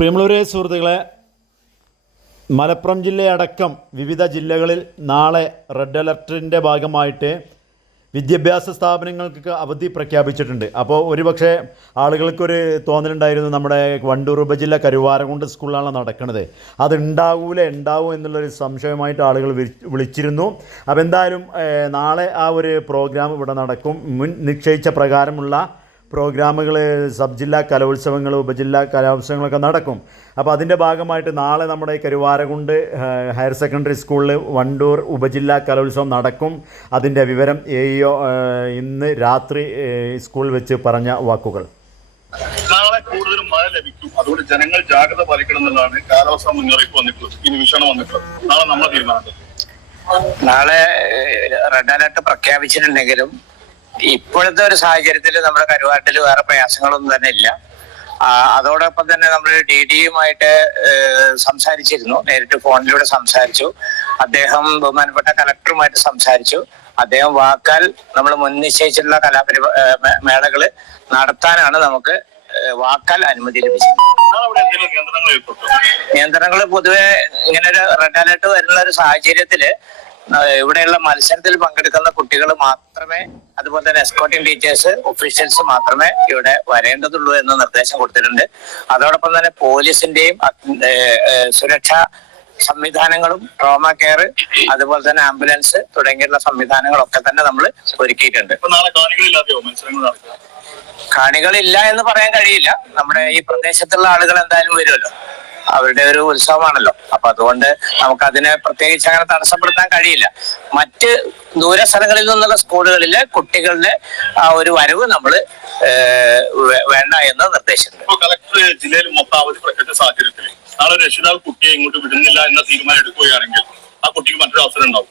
പ്രിയമുള്ളവരെ സുഹൃത്തുക്കളെ മലപ്പുറം ജില്ലയടക്കം വിവിധ ജില്ലകളിൽ നാളെ റെഡ് അലർട്ടിന്റെ ഭാഗമായിട്ട് വിദ്യാഭ്യാസ സ്ഥാപനങ്ങൾക്ക് അവധി പ്രഖ്യാപിച്ചിട്ടുണ്ട്. അപ്പോൾ ഒരുപക്ഷെ ആളുകൾക്കൊരു തോന്നലുണ്ടായിരുന്നു നമ്മുടെ വണ്ടൂർ ഉപജില്ല കരുവാരകുണ്ട് സ്കൂളിലാണ് നടക്കുന്നത് അത് ഉണ്ടാവൂല ഉണ്ടാവും എന്നുള്ളൊരു സംശയമായിട്ട് ആളുകൾ വിളിച്ചിരുന്നു. അപ്പോൾ എന്തായാലും നാളെ ആ ഒരു പ്രോഗ്രാം ഇവിടെ നടക്കും. മുൻ നിശ്ചയിച്ച പ്രകാരമുള്ള പ്രോഗ്രാമുകൾ സബ് ജില്ലാ കലോത്സവങ്ങൾ ഉപജില്ലാ കലോത്സവങ്ങളൊക്കെ നടക്കും. അപ്പോൾ അതിന്റെ ഭാഗമായിട്ട് നാളെ നമ്മുടെ കരുവാരകുണ്ട് ഹയർ സെക്കൻഡറി സ്കൂളിൽ വണ്ടൂർ ഉപജില്ലാ കലോത്സവം നടക്കും. അതിന്റെ വിവരം എ ഇന്ന് രാത്രി സ്കൂൾ സ്കൂളിൽ വെച്ച് പറഞ്ഞ വാക്കുകൾ. നാളെ കൂടുതലും മഴ ലഭിക്കും. അതുകൊണ്ട് ജനങ്ങൾ ജാഗ്രത പാലിക്കണം എന്നുള്ളതാണ് കാലാവസ്ഥ മുന്നറിയിപ്പ് വന്നിട്ടുള്ളത്. ഈ നിമിഷമാണ് വന്നിട്ടുള്ളത്. നാളെ നമ്മൾ തീരുമാനം നാളെ റെഡ് അലർട്ട് പ്രഖ്യാപിച്ചിട്ടുണ്ടെങ്കിലും ഇപ്പോഴത്തെ ഒരു സാഹചര്യത്തിൽ നമ്മുടെ കരുവാട്ടിൽ വേറെ പ്രയാസങ്ങളൊന്നും തന്നെ ഇല്ല. അതോടൊപ്പം തന്നെ നമ്മൾ ഡി ഡിയുമായിട്ട് സംസാരിച്ചിരുന്നു. നേരിട്ട് ഫോണിലൂടെ സംസാരിച്ചു. അദ്ദേഹം ബഹുമാനപ്പെട്ട കലക്ടറുമായിട്ട് സംസാരിച്ചു. അദ്ദേഹം വാക്കാൽ നമ്മൾ മുൻ നിശ്ചയിച്ചിട്ടുള്ള കലാപരി മേളകൾ നടത്താനാണ് നമുക്ക് വാക്കാൽ അനുമതി ലഭിച്ചത്. നിയന്ത്രണങ്ങൾ പൊതുവെ ഇങ്ങനെ ഒരു റെഡ് അലർട്ട് വരുന്ന ഒരു സാഹചര്യത്തിൽ ഇവിടെയുള്ള മത്സരത്തിൽ പങ്കെടുക്കുന്ന കുട്ടികൾ മാത്രമേ അതുപോലെ തന്നെ എസ്കോട്ടിംഗ് ടീച്ചേഴ്സ് ഒഫീഷ്യൽസ് മാത്രമേ ഇവിടെ വരേണ്ടതുള്ളൂ എന്ന് നിർദ്ദേശം കൊടുത്തിട്ടുണ്ട്. അതോടൊപ്പം തന്നെ പോലീസിന്റെയും സുരക്ഷാ സംവിധാനങ്ങളും ട്രോമ കെയർ അതുപോലെ തന്നെ ആംബുലൻസ് തുടങ്ങിയുള്ള സംവിധാനങ്ങളൊക്കെ തന്നെ നമ്മൾ ഒരുക്കിയിട്ടുണ്ട്. കാണികളില്ല എന്ന് പറയാൻ കഴിയില്ല. നമ്മുടെ ഈ പ്രദേശത്തുള്ള ആളുകൾ എന്തായാലും വരുമല്ലോ. അവരുടെ ഒരു ഉത്സവമാണല്ലോ. അപ്പൊ അതുകൊണ്ട് നമുക്ക് അതിനെ പ്രത്യേകിച്ച് അങ്ങനെ തടസ്സപ്പെടുത്താൻ കഴിയില്ല. മറ്റ് ദൂര സ്ഥലങ്ങളിൽ നിന്നുള്ള സ്കൂളുകളിലെ കുട്ടികളുടെ ആ ഒരു വരവ് നമ്മൾ വേണ്ട എന്ന് നിർദ്ദേശിച്ചിട്ടുണ്ട്. കളക്ടർ ജില്ലയിൽ മൊത്തം അവധി പ്രഖ്യാപിച്ച സാഹചര്യത്തിൽ നാളെ രക്ഷിതാവ് കുട്ടിയെ ഇങ്ങോട്ട് വിടുന്നില്ല എന്ന തീരുമാനം എടുക്കുകയാണെങ്കിൽ ആ കുട്ടിക്ക് മറ്റൊരു അവസരം ഉണ്ടാവും.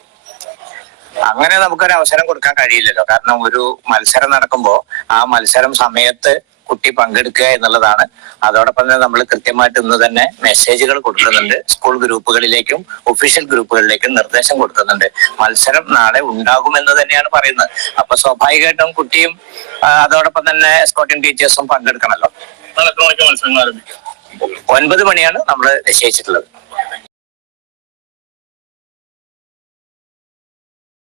അങ്ങനെ നമുക്കൊരു അവസരം കൊടുക്കാൻ കഴിയില്ലല്ലോ. കാരണം ഒരു മത്സരം നടക്കുമ്പോൾ ആ മത്സരം സമയത്ത് കുട്ടി പങ്കെടുക്കുക എന്നുള്ളതാണ്. അതോടൊപ്പം തന്നെ നമ്മൾ കൃത്യമായിട്ട് ഇന്ന് തന്നെ മെസ്സേജുകൾ കൊടുക്കുന്നുണ്ട്. സ്കൂൾ ഗ്രൂപ്പുകളിലേക്കും ഒഫീഷ്യൽ ഗ്രൂപ്പുകളിലേക്കും നിർദ്ദേശം കൊടുക്കുന്നുണ്ട്. മത്സരം നാളെ ഉണ്ടാകുമെന്ന് തന്നെയാണ് പറയുന്നത്. അപ്പൊ സ്വാഭാവികമായിട്ടും കുട്ടിയും അതോടൊപ്പം തന്നെ സ്കോട്ടിംഗ് ടീച്ചേഴ്സും പങ്കെടുക്കണമല്ലോ ഒൻപത് മണിയാണ് നമ്മൾ നിശ്ചയിച്ചിട്ടുള്ളത്.